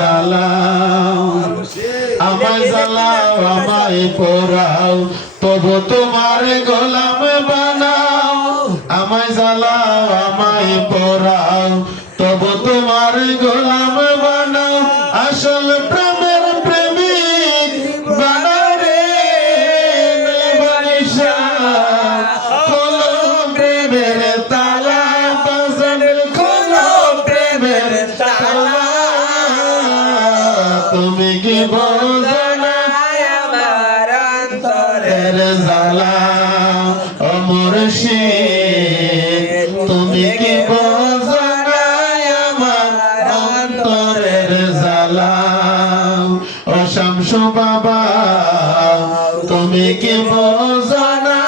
জ্বালাও আমায় জ্বালাও আমায় পোড়াও তবু তোমার গোলাম বানাও আমায় জ্বালাও আমায় পোড়াও তবু তোমার গোলাম বানাও আসল প্রেমের মুর্শিদ তুমি কি বোঝো না আমার অন্তরের জ্বালা? ও শামসু বাবা, তুমি কি বোঝো না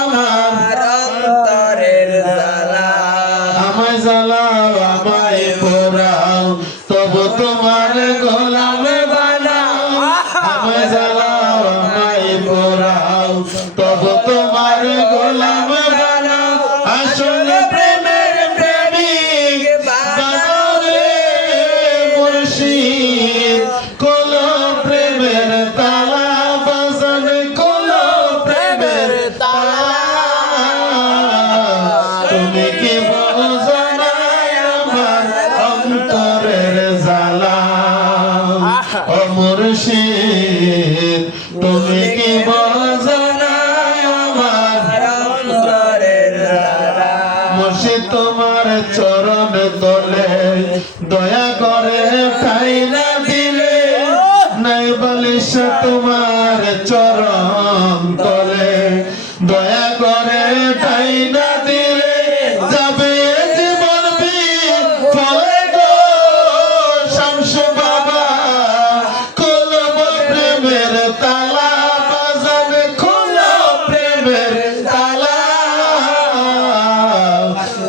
আমার অন্তরের জ্বালা? আমায় জ্বালাও, আমায় পোড়াও, তবু তোমার গোলাম বানাও। আমায় জ্বালাও, আমায় পোড়াও, তবু মুর্শিদ তুমি কি বোঝো মুর্শিদ তোমার চরণ তলে। দয়া করে তাই না দিলে নাই বলিস তোমার চরণ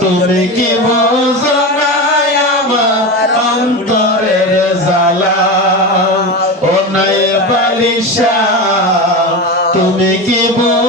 তুমি কি বোঝো আমার অন্তরের জ্বালা? ও নয় বালিশা তুমি কি বোঝো